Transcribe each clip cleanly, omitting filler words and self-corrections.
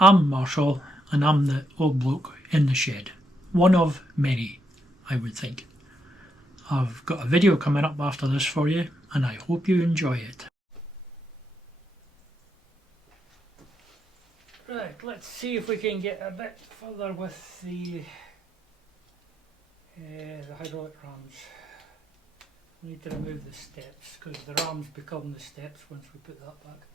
I'm Marshall, and I'm the old bloke in the shed. One of many, I would think. I've got a video coming up after this for you, and I hope you enjoy it. Right, let's see if we can get a bit further with the hydraulic rams. We need to remove the steps, because the rams become the steps once we put that back.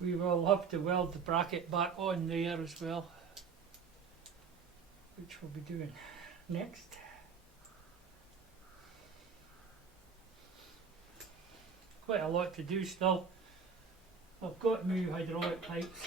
We will have to weld the bracket back on there as well, which we'll be doing next. Quite a lot to do still. I've got new hydraulic pipes.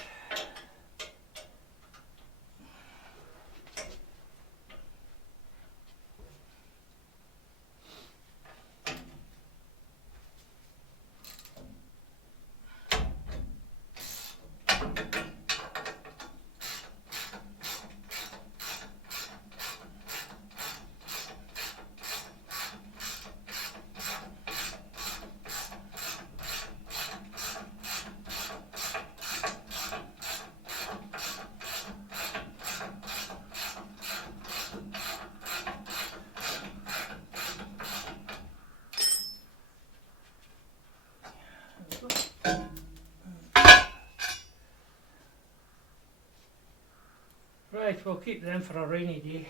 Right, we'll keep them for a rainy day.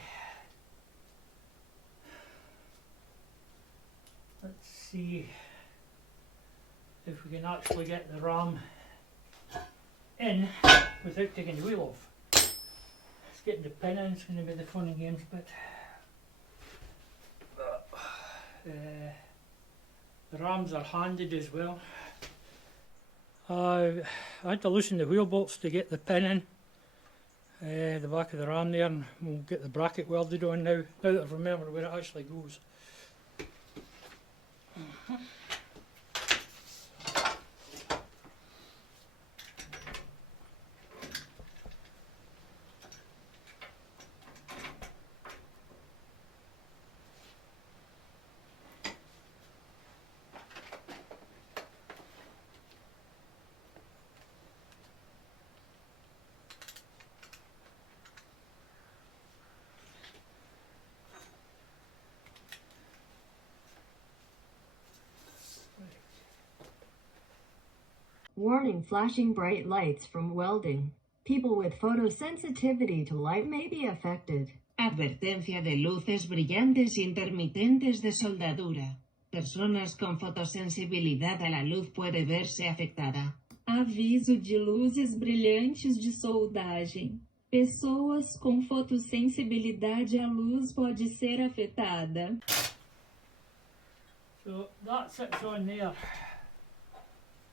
Let's see if we can actually get the ram in without taking the wheel off. It's getting the pin in, it's going to be the fun and games bit. The rams are handed as well. I had to loosen the wheel bolts to get the pin in. The back of the ram there, and we'll get the bracket welded on now that I've remembered where it actually goes. Warning: flashing bright lights from welding. People with photosensitivity to light may be affected. Advertencia de luces brillantes intermitentes de soldadura. Personas con fotosensibilidad a la luz puede verse afectada. Aviso de luzes brilhantes de soldagem. Pessoas com fotossensibilidade à luz pode ser afetada. So that sits on there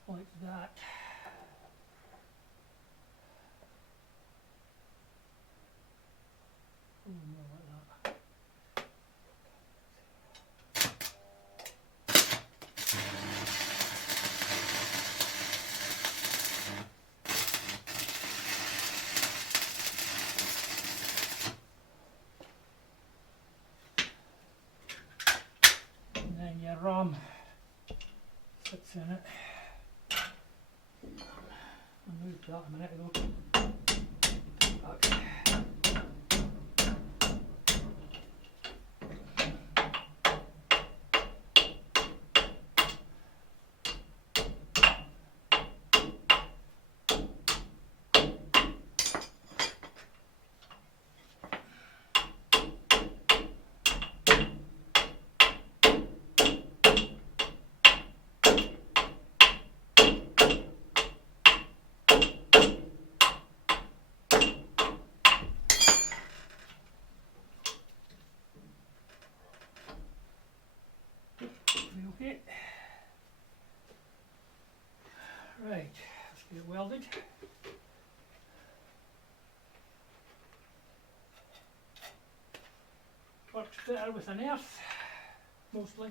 like that. Oh, no, like that. And then your RAM sits in it. I moved that a minute ago. Okay. Okay. Right, let's get it welded. Works better with an earth, mostly.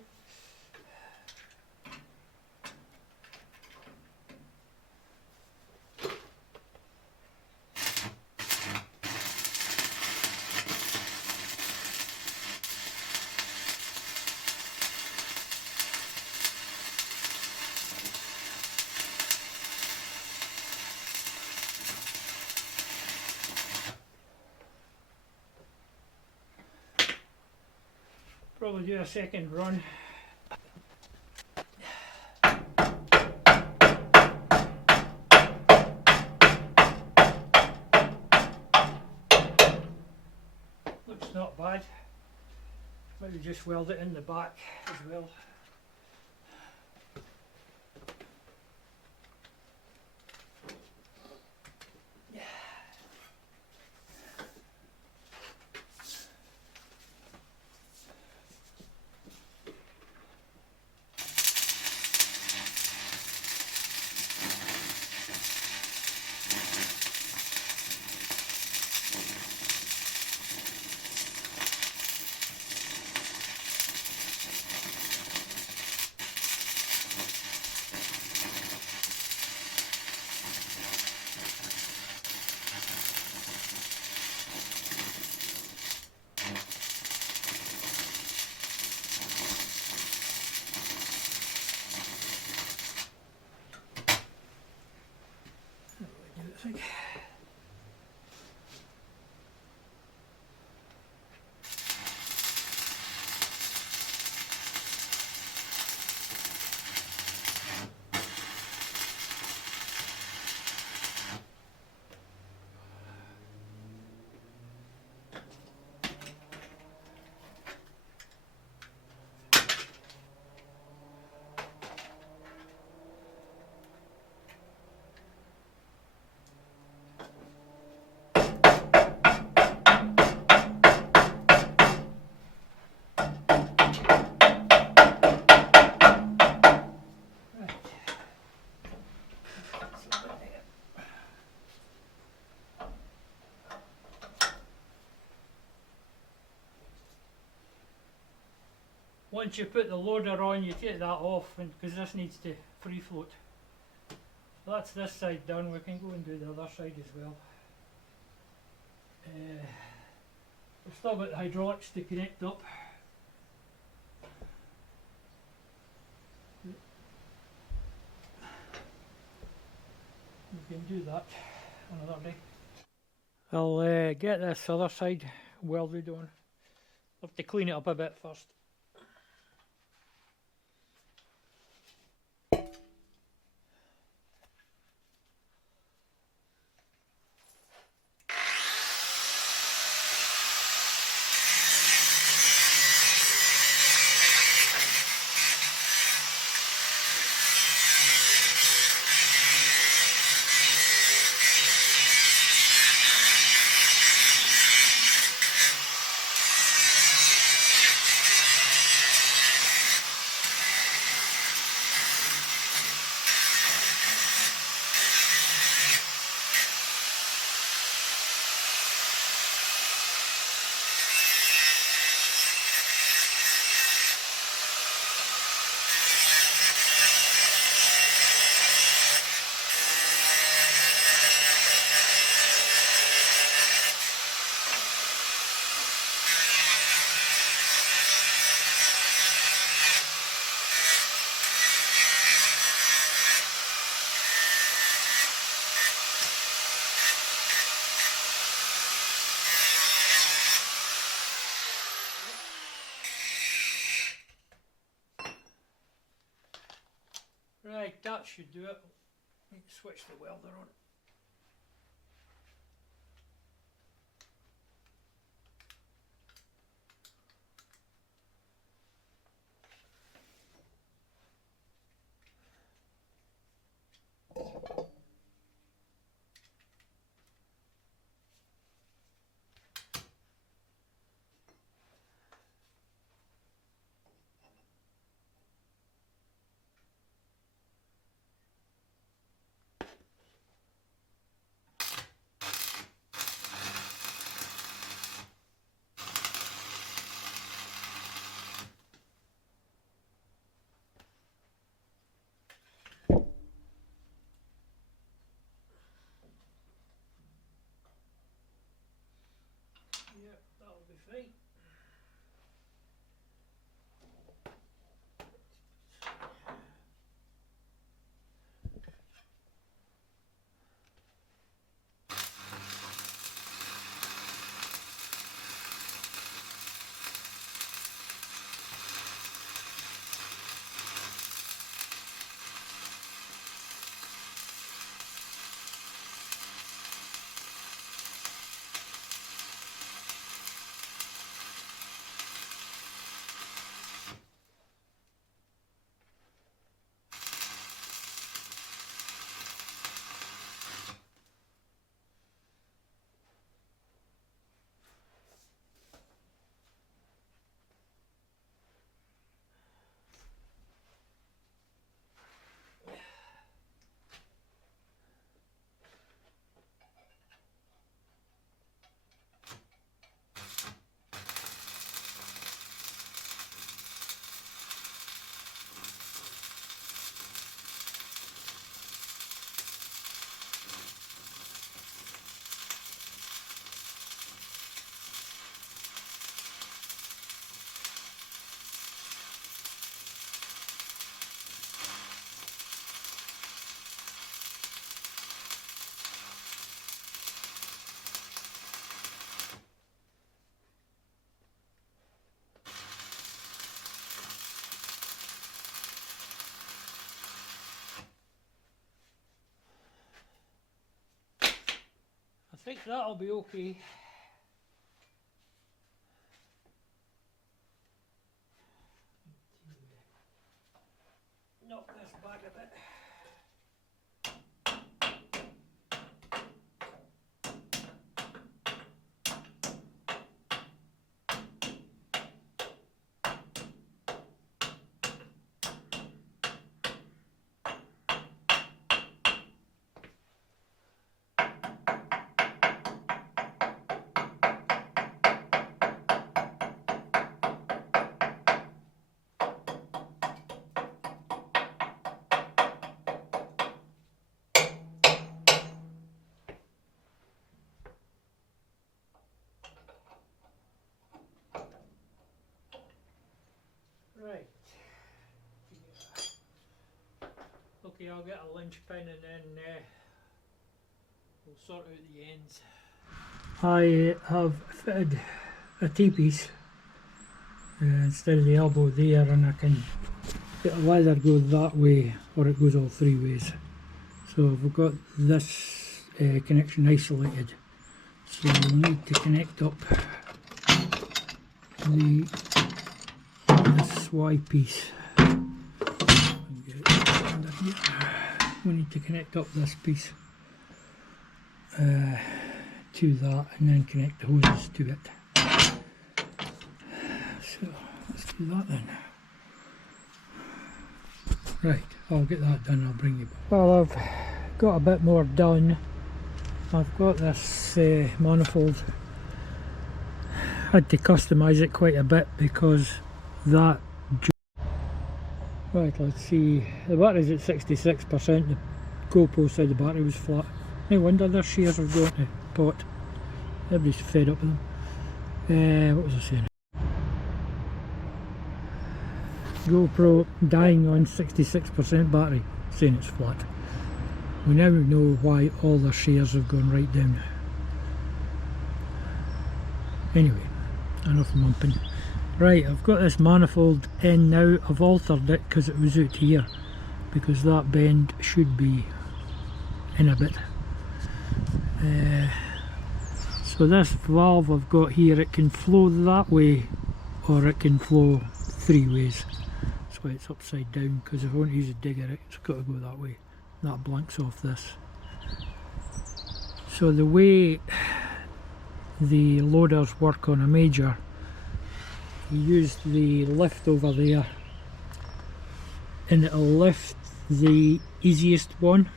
Probably do a second run. Looks not bad. Maybe just weld it in the back as well. I think. Once you put the loader on, you take that off because this needs to free float. So that's this side done. We can go and do the other side as well. We've still got the hydraulics to connect up. We can do that another day. I'll get this other side welded on. I'll have to clean it up a bit first. should do it. Need to switch the welder on. Yep, that'll be fine. I think that'll be okay. Knock this back a bit. Right. Okay, I'll get a linch pin and then we'll sort out the ends. I have fitted a T-piece instead of the elbow there, and I can get the leather go that way or it goes all three ways. So I've got this connection isolated, so we'll need to connect up this Y piece. We need to connect up this piece to that and then connect the hoses to it. So let's do that then. Right, I'll get that done, I'll bring you back. Well, I've got a bit more done. I've got this manifold. Had to customise it quite a bit because that. Right, let's see. The battery's at 66%. The GoPro said the battery was flat. No wonder their shares are going to pot. Everybody's fed up with them. What was I saying? GoPro dying on 66% battery, saying it's flat. We now know why all their shares have gone right down. Anyway, enough mumping. Right, I've got this manifold in now. I've altered it because it was out here, because that bend should be in a bit. So this valve I've got here, it can flow that way or it can flow 3 ways. That's why it's upside down, because if I want to use a digger it's got to go that way. That blanks off this. So the way the loaders work on a major, you use the lift over there and it'll lift the easiest one.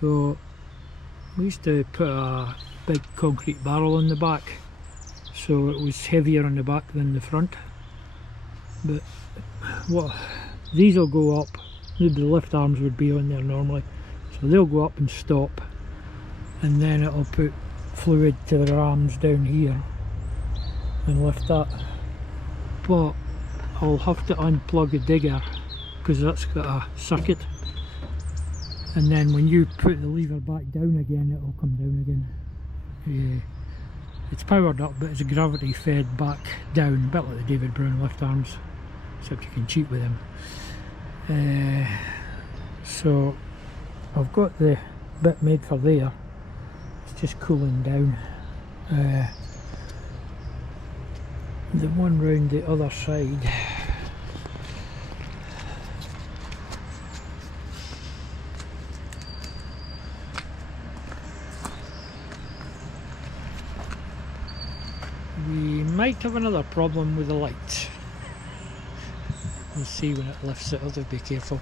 So we used to put a big concrete barrel on the back, so it was heavier on the back than the front. But what these will go up, the lift arms would be on there normally, so they'll go up and stop, and then it'll put fluid to the rams down here and lift that. But I'll have to unplug a digger because that's got a circuit, and then when you put the lever back down again it'll come down again. It's powered up but it's gravity fed back down, a bit like the David Brown lift arms, except you can cheat with them. So I've got the bit made for there, it's just cooling down. The one round the other side, we might have another problem with the light. We'll see when it lifts it, I'll have to be careful.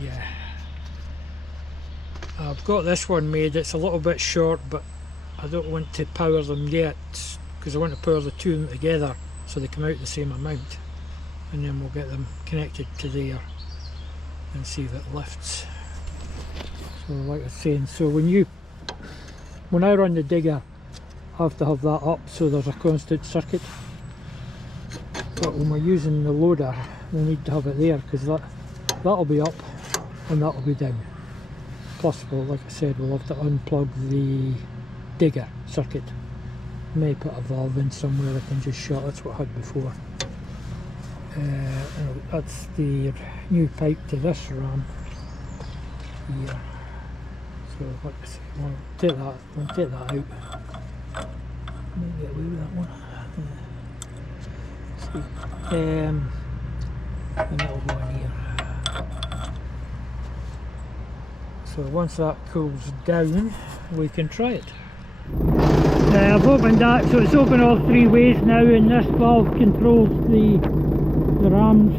Yeah, I've got this one made, it's a little bit short, but I don't want to power them yet because I want to power the two of them together so they come out the same amount, and then we'll get them connected to there and see if it lifts. So like I was saying, so when I run the digger I have to have that up so there's a constant circuit, but when we're using the loader we'll need to have it there because that'll be up and that'll be down. Plus, well, like I said, we'll have to unplug the digger circuit. May put a valve in somewhere that can just shut, that's what I had before. That's the new pipe to this ram here. So like I said, we'll take that out. Maybe get away with that one. See. And that'll go in here. So once that cools down, we can try it. I've opened that, so it's open all 3 ways now, and this valve controls the rams.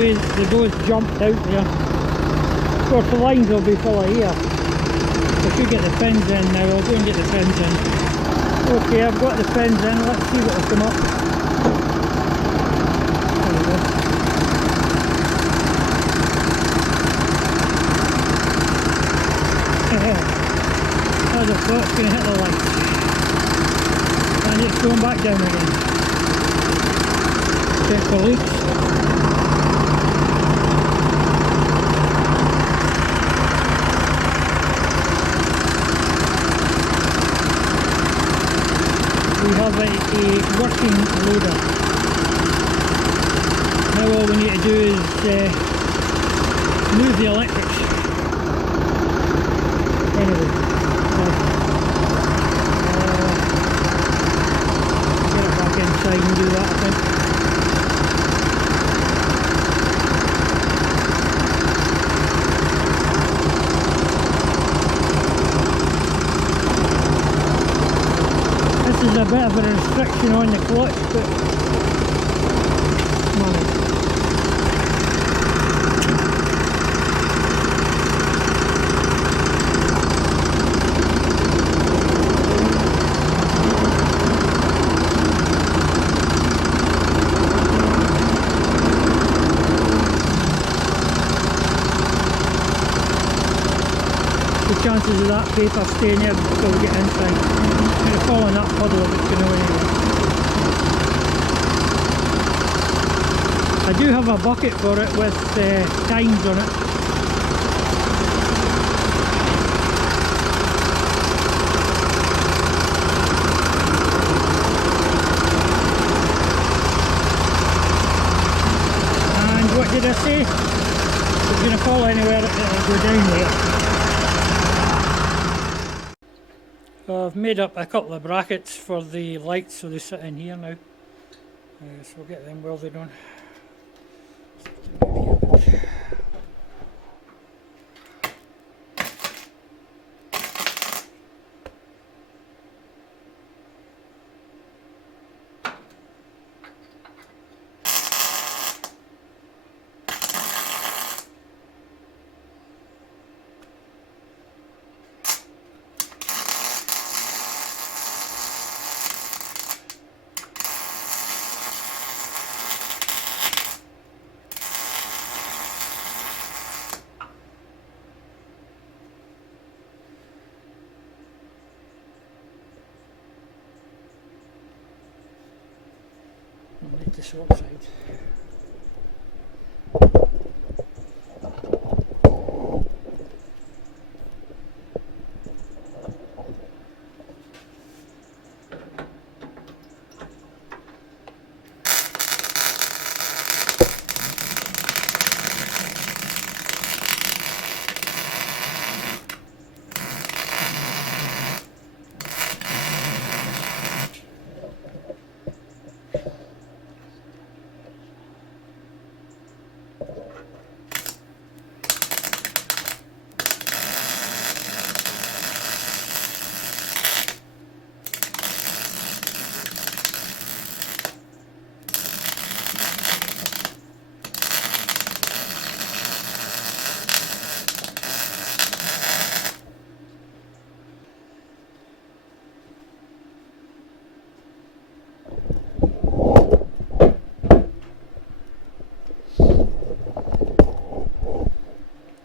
They both jumped out there. Of course the lines will be full of air. I should get the fins in now, I'll go and get the fins in. Okay, I've got the fins in, let's see what will come up. There we go. As I thought, it's going to hit the lights. And it's going back down again. Check for leaks. We have a working loader. Now all we need to do is move the electrics. Anyway, get it back inside and do that, I think. This is a bit of a restriction on the clutch, but come on. chances of that paper staying there before we get inside. It's going to fall in that puddle if it's going anyway. I do have a bucket for it with times on it. And what did I say? If it's going to fall anywhere, it'll go down there. So I've made up a couple of brackets for the lights so they sit in here now. So we'll get them welded on. I'll need to swap sides.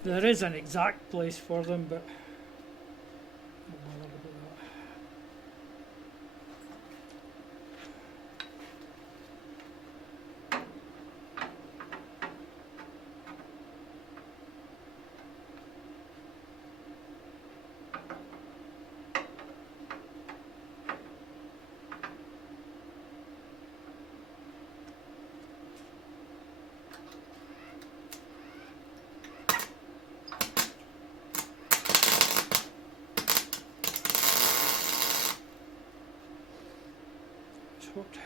There is an exact place for them, but don't bother about that. Swapped.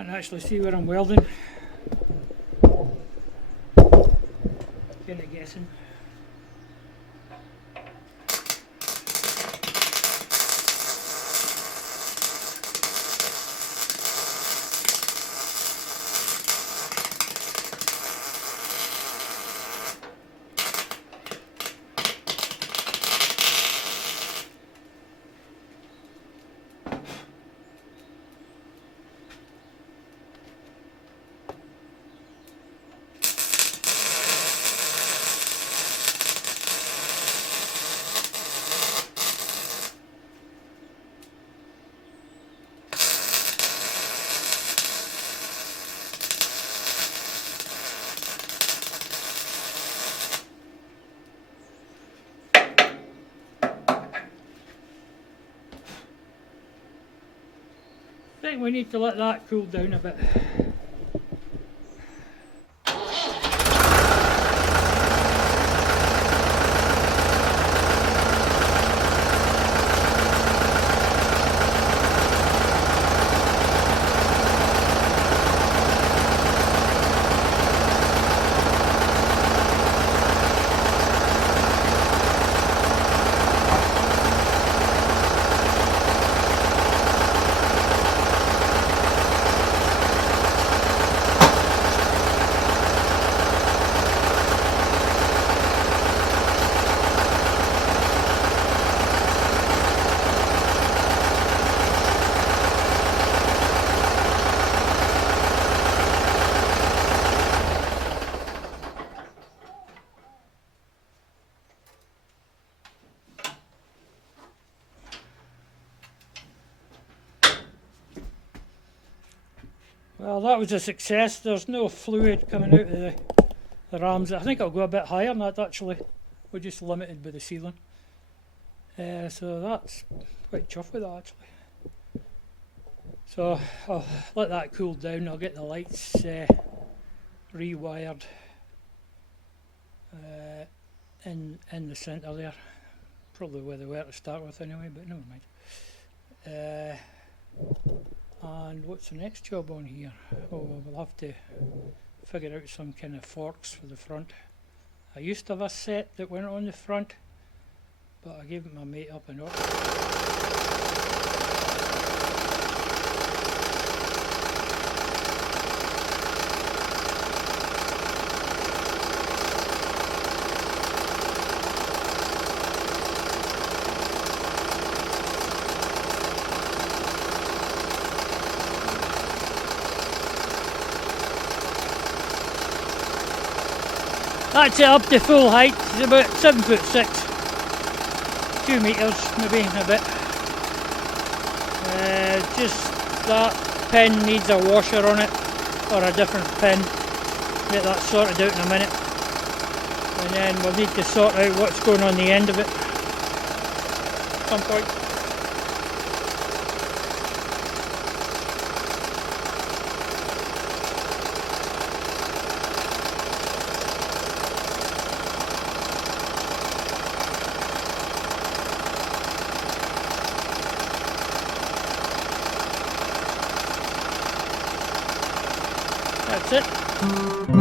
Can't actually see where I'm welding. Kind of guessing. I think we need to let that cool down a bit. Well, that was a success. There's no fluid coming out of the rams. I think I'll go a bit higher than that actually. We're just limited by the ceiling. So that's quite chuffed with that actually. So I'll let that cool down. I'll get the lights rewired in the centre there. Probably where they were to start with anyway, but never mind. And what's the next job on here? Oh, we'll have to figure out some kind of forks for the front. I used to have a set that went on the front, but I gave my mate up in order. That's it up to full height. It's about 7'6", 2 metres maybe a bit. Just that pin needs a washer on it, or a different pin. Get that sorted out in a minute, and then we'll need to sort out what's going on the end of it at some point. That's it.